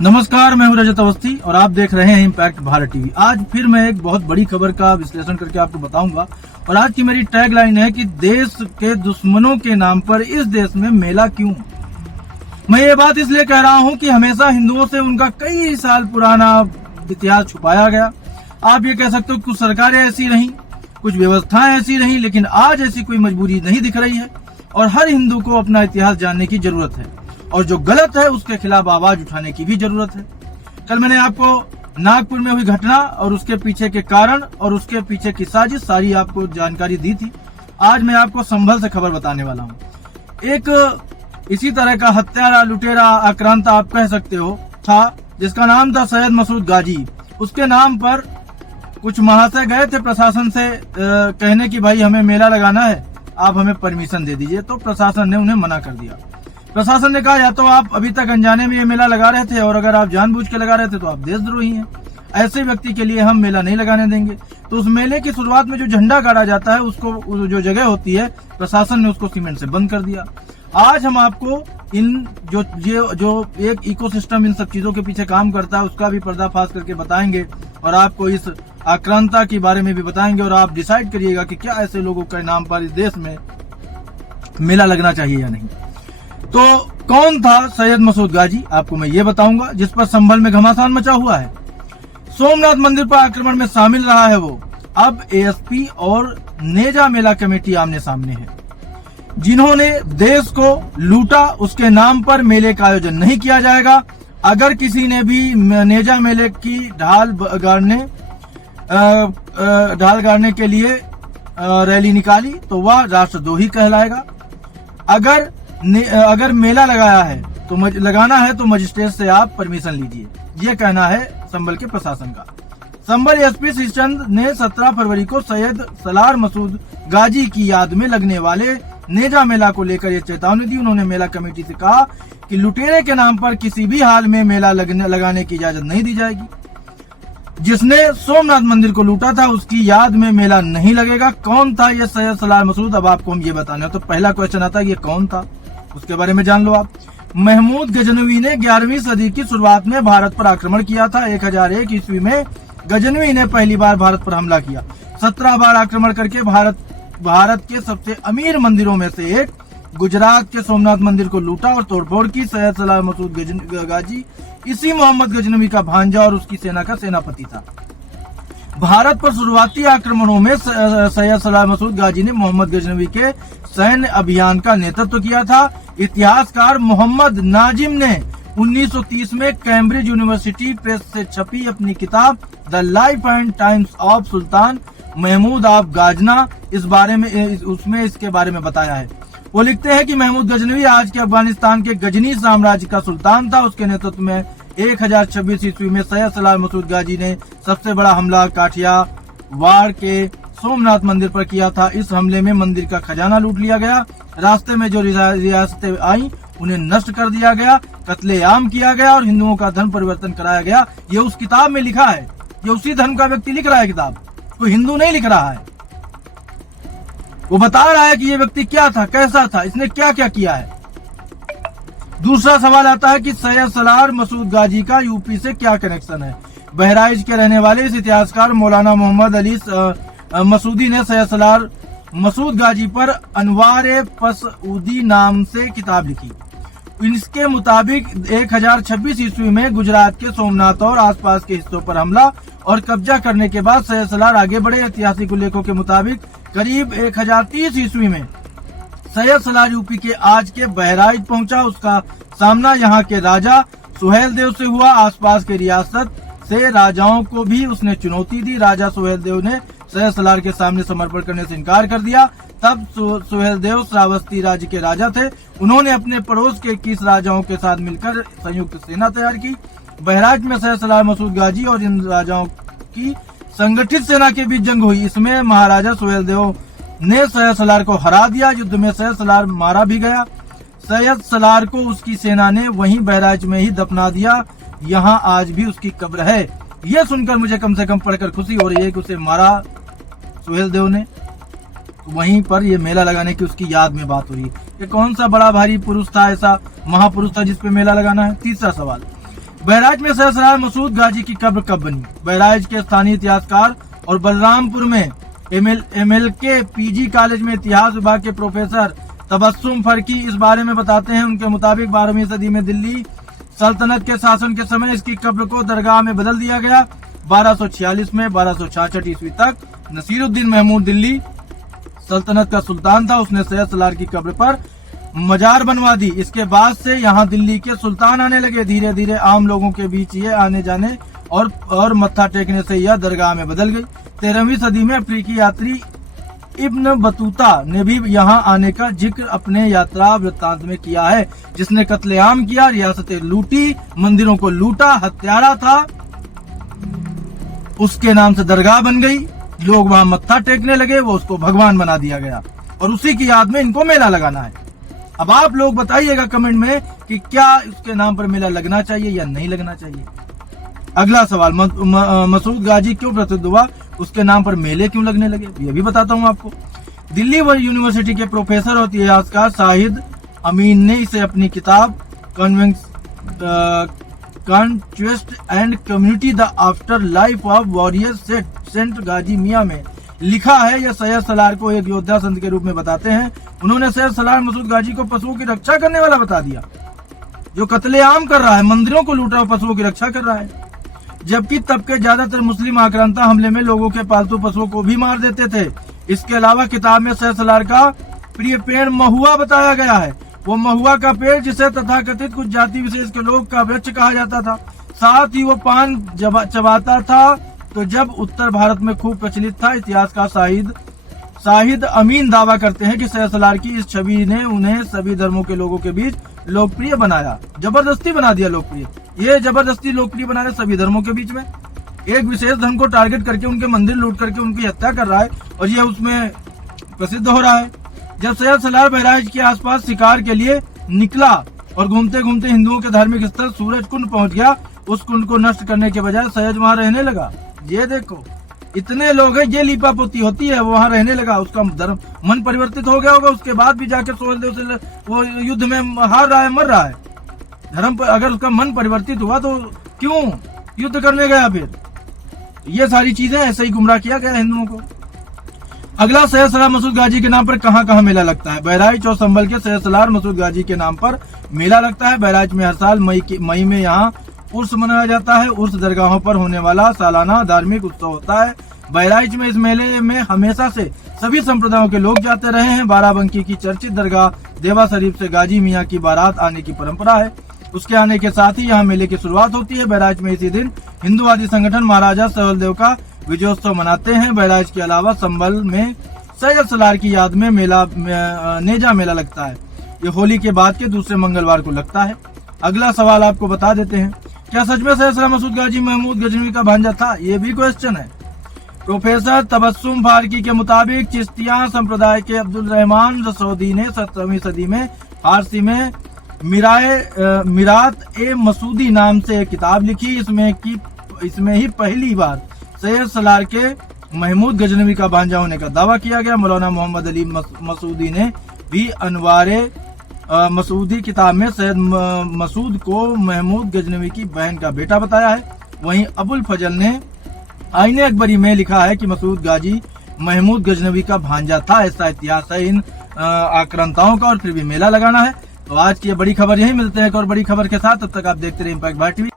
नमस्कार, मैं हूं रजत अवस्थी और आप देख रहे हैं इम्पैक्ट भारत टीवी। आज फिर मैं एक बहुत बड़ी खबर का विश्लेषण करके आपको बताऊंगा और आज की मेरी टैगलाइन है कि देश के दुश्मनों के नाम पर इस देश में मेला क्यों। मैं ये बात इसलिए कह रहा हूं कि हमेशा हिंदुओं से उनका कई साल पुराना इतिहास छुपाया गया। आप ये कह सकते हो कुछ सरकारें ऐसी रहीं, कुछ व्यवस्थाएं ऐसी रहीं, लेकिन आज ऐसी कोई मजबूरी नहीं दिख रही है और हर हिंदू को अपना इतिहास जानने की जरूरत है और जो गलत है उसके खिलाफ आवाज उठाने की भी जरूरत है। कल मैंने आपको नागपुर में हुई घटना और उसके पीछे के कारण और उसके पीछे की साजिश सारी आपको जानकारी दी थी। आज मैं आपको संभल से खबर बताने वाला हूँ। एक इसी तरह का हत्यारा, लुटेरा, आक्रांता आप कह सकते हो था, जिसका नाम था सैयद मसूद गाजी। उसके नाम पर कुछ महाशय गए थे प्रशासन से कहने की भाई हमें मेला लगाना है, आप हमें परमिशन दे दीजिए। तो प्रशासन ने उन्हें मना कर दिया। प्रशासन ने कहा या तो आप अभी तक अनजाने में ये मेला लगा रहे थे और अगर आप जानबूझ के लगा रहे थे तो आप देशद्रोही हैं, ऐसे व्यक्ति के लिए हम मेला नहीं लगाने देंगे। तो उस मेले की शुरुआत में जो झंडा गाड़ा जाता है उसको जो जगह होती है प्रशासन ने उसको सीमेंट से बंद कर दिया। आज हम आपको इन जो एक इकोसिस्टम इन सब चीजों के पीछे काम करता है उसका भी पर्दाफाश करके बताएंगे और आपको इस आक्रांता के बारे में भी बताएंगे और आप डिसाइड करिएगा कि क्या ऐसे लोगों के नाम पर इस देश में मेला लगना चाहिए या नहीं। तो कौन था सैयद मसूद गाजी, आपको मैं ये बताऊंगा, जिस पर संभल में घमासान मचा हुआ है। सोमनाथ मंदिर पर आक्रमण में शामिल रहा है वो। अब एएसपी और नेजा मेला कमेटी आमने सामने है। जिन्होंने देश को लूटा उसके नाम पर मेले का आयोजन नहीं किया जाएगा। अगर किसी ने भी नेजा मेले की ढाल गाड़ने के लिए रैली निकाली तो वह राष्ट्रद्रोही कहलाएगा। अगर मेला लगाया है तो लगाना है तो मजिस्ट्रेट से आप परमिशन लीजिए, ये कहना है संभल के प्रशासन का। संभल एसपी श्रीचंद ने 17 फरवरी को सैयद सलार मसूद गाजी की याद में लगने वाले नेजा मेला को लेकर ये चेतावनी दी। उन्होंने मेला कमेटी से कहा कि लुटेरे के नाम पर किसी भी हाल में मेला लगाने की इजाजत नहीं दी जाएगी। जिसने सोमनाथ मंदिर को लूटा था उसकी याद में मेला नहीं लगेगा। कौन था ये सैयद सलार मसूद, अब आपको हम ये बताने हैं। तो पहला क्वेश्चन आता है ये कौन था, उसके बारे में जान लो आप। महमूद गजनवी ने 11वीं सदी की शुरुआत में भारत पर आक्रमण किया था। 1001 ईस्वी में गजनवी ने पहली बार भारत पर हमला किया। 17 बार आक्रमण करके भारत के सबसे अमीर मंदिरों में से एक गुजरात के सोमनाथ मंदिर को लूटा और तोड़फोड़ की। सैयद सलार मसूद गाजी इसी मोहम्मद गजनवी का भांजा और उसकी सेना का सेनापति था। भारत पर शुरुआती आक्रमणों में सैयद सलार मसूद गाजी ने मोहम्मद गजनवी के सैन्य अभियान का नेतृत्व किया था। इतिहासकार मोहम्मद नाजिम ने 1930 में कैम्ब्रिज यूनिवर्सिटी प्रेस से छपी अपनी किताब the life and times of Sultan Mahmud of Ghazna उसमें इसके बारे में बताया है। वो लिखते हैं कि महमूद गजनवी आज के अफगानिस्तान के गजनी साम्राज्य का सुल्तान था। उसके नेतृत्व में 1026 ईस्वी में सैयद सलार मसूद गाजी ने सबसे बड़ा हमला काठियावाड़ के सोमनाथ मंदिर पर किया था। इस हमले में मंदिर का खजाना लूट लिया गया। रास्ते में जो रियासतें आई उन्हें नष्ट कर दिया गया, कत्लेआम किया गया और हिंदुओं का धर्म परिवर्तन कराया गया। ये उस किताब में लिखा है। ये उसी धर्म का व्यक्ति लिख रहा है किताब, कोई हिंदू नहीं लिख रहा है। वो बता रहा है कि ये व्यक्ति क्या था, कैसा था, इसने क्या क्या किया है। दूसरा सवाल आता है कि सैयद सलार मसूद गाजी का यूपी से क्या कनेक्शन है। बहराइच के रहने वाले इस इतिहासकार मौलाना मोहम्मद अली मसूदी ने सैयद सलार मसूद गाजी पर अनवारे पसऊदी नाम से किताब लिखी। इसके मुताबिक 1026 ईस्वी में गुजरात के सोमनाथ और आसपास के हिस्सों पर हमला और कब्जा करने के बाद सैयद सलार आगे बढ़े। ऐतिहासिक उल्लेखों के मुताबिक करीब 1030 ईस्वी में सैयद सलार यूपी के आज के बहराइच पहुंचा। उसका सामना यहाँ के राजा सुहेल देव से हुआ। आसपास के रियासत से राजाओं को भी उसने चुनौती दी। राजा सुहेल देव ने सैयद सलार के सामने समर्पण करने से इनकार कर दिया। तब सुहेल देव श्रावस्ती राज्य के राजा थे। उन्होंने अपने पड़ोस के 21 राजाओं के साथ मिलकर संयुक्त सेना तैयार की। बहराइच में सैयद सलार मसूद गाजी और इन राजाओं की संगठित सेना के बीच जंग हुई। इसमें महाराजा सुहेल देव ने सैयद सलार को हरा दिया। युद्ध में सैयद सलार मारा भी गया। सैयद सलार को उसकी सेना ने वहीं बहराइच में ही दफना दिया। यहाँ आज भी उसकी कब्र है। यह सुनकर मुझे कम से कम पढ़कर खुशी हो रही है कि उसे मारा सुहेल देव ने। वहीं पर ये मेला लगाने की उसकी याद में बात हो रही है। ये कौन सा बड़ा भारी पुरुष था, ऐसा महापुरुष था जिसपे मेला लगाना है। तीसरा सवाल, बहराइच में सैयद सलार मसूद गाजी की कब्र कब बनी? बहराइच के स्थानीय इतिहासकार और बलरामपुर में MLK PG कॉलेज में इतिहास विभाग के प्रोफेसर तबस्सुम फरकी इस बारे में बताते हैं। उनके मुताबिक 12वीं सदी में दिल्ली सल्तनत के शासन के समय इसकी कब्र को दरगाह में बदल दिया गया। 1246 में 1266 ईस्वी तक नसीरुद्दीन महमूद दिल्ली सल्तनत का सुल्तान था। उसने सैयद सलार की कब्र पर मजार बनवा दी। इसके बाद से यहाँ दिल्ली के सुल्तान आने लगे। धीरे धीरे आम लोगों के बीच ये आने जाने और मत्था टेकने से यह दरगाह में बदल गई। 13वीं सदी में अफ्रीकी यात्री इब्न बतूता ने भी यहाँ आने का जिक्र अपने यात्रा वृत्तांत में किया है, जिसने कत्लेआम किया, रियासतें लूटी, मंदिरों को लूटा, हत्यारा था। उसके नाम से दरगाह बन गई, लोग वहाँ मत्था टेकने लगे, वो उसको भगवान बना दिया गया और उसी की याद में इनको मेला लगाना है। अब आप लोग बताइएगा कमेंट में कि क्या उसके नाम पर मेला लगना चाहिए या नहीं लगना चाहिए। अगला सवाल, मसूद गाजी क्यों प्रसिद्ध हुआ, उसके नाम पर मेले क्यों लगने लगे, ये भी बताता हूँ आपको। दिल्ली यूनिवर्सिटी के प्रोफेसर और इतिहासकार शाहिद अमीन ने इसे अपनी किताब conquest and community the afterlife of warrior saint Ghazi Miyan में लिखा है। यह सैयद सलार को एक योद्धा संत के रूप में बताते हैं। उन्होंने सैयद सलार मसूद गाजी को पशुओं की रक्षा करने वाला बता दिया, जो कत्लेआम कर रहा है, मंदिरों को लूट रहा है, पशुओं की रक्षा कर रहा है। जबकि तब के ज्यादातर मुस्लिम आक्रांता हमले में लोगों के पालतू पशुओं को भी मार देते थे। इसके अलावा किताब में सैयद सलार का प्रिय पेड़ महुआ बताया गया है। वो महुआ का पेड़ जिसे तथाकथित कुछ जाति विशेष के लोग का वृक्ष कहा जाता था। साथ ही वो पान चबाता था, तो जब उत्तर भारत में खूब प्रचलित था। इतिहासकार शाहिद अमीन दावा करते हैं कि सैयद सलार की इस छवि ने उन्हें सभी धर्मों के लोगों के बीच लोकप्रिय बनाया, जबरदस्ती बना दिया लोकप्रिय। ये जबरदस्ती लोकप्रिय बना रहे सभी धर्मों के बीच में। एक विशेष धर्म को टारगेट करके उनके मंदिर लूट करके उनकी हत्या कर रहा है और ये उसमें प्रसिद्ध हो रहा है। जब सैयद सलार बहराइच के आसपास शिकार के लिए निकला और घूमते घूमते हिंदुओं के धार्मिक स्थल सूरज कुंड पहुंच गया, उस कुंड को नष्ट करने के बजाय सैयद वहां रहने लगा। ये देखो, इतने लोग हैं, ये लीपा पोती होती है, वो वहां रहने लगा। उसका धर्म मन परिवर्तित हो गया होगा। उसके बाद भी जाके सोहेलदेव से वो युद्ध में हार रहा है, मर रहा है। धर्म पर अगर उसका मन परिवर्तित हुआ तो क्यों युद्ध करने गया फिर? ये सारी चीजें ऐसे ही गुमराह किया गया हिंदुओं को। अगला, सैयद सलार मसूद गाजी के नाम पर कहां कहां मेला लगता है? बहराइच और संभल के सैयद सलार मसूद गाजी के नाम पर मेला लगता है। बहराइच में हर साल मई में यहाँ उर्स मनाया जाता है। उर्स दरगाहों पर होने वाला सालाना धार्मिक उत्सव होता है। बहराइच में इस मेले में हमेशा से सभी संप्रदायों के लोग जाते रहे हैं। बाराबंकी की चर्चित दरगाह देवा शरीफ से गाजी मियां की बारात आने की परंपरा है। उसके आने के साथ ही यहाँ मेले की शुरुआत होती है। बहराइच में इसी दिन हिंदुवादी संगठन महाराजा सोहेलदेव का विजयोत्सव मनाते हैं। बहराइच के अलावा संभल में सैयद सलार की याद में नेजा मेला लगता है। ये होली के बाद के दूसरे मंगलवार को लगता है। अगला सवाल आपको बता देते हैं, क्या सच में सैयद सलार मसूद गाजी महमूद गजनवी का भांजा था? ये भी क्वेश्चन है। प्रोफेसर तबस्सुम फारकी के मुताबिक चिश्तिया संप्रदाय के अब्दुल रहमान रसौदी ने 17वीं सदी में फारसी में मिरात ए मसूदी नाम से एक किताब लिखी। इसमें ही पहली बार सैयद सलार के महमूद गजनवी का भांजा होने का दावा किया गया। मौलाना मोहम्मद अली मसूदी ने भी अनवारे मसूदी किताब में सैयद मसूद को महमूद गजनवी की बहन का बेटा बताया है। वहीं अबुल फजल ने आईने अकबरी में लिखा है कि मसूद गाजी महमूद गजनवी का भांजा था। ऐसा इतिहास है इन आक्रांताओं का और फिर भी मेला लगाना है। तो आज की बड़ी खबर यही, मिलते हैं एक और बड़ी खबर के साथ। तब तक आप देखते रहिए इम्पैक्ट भारत टीवी।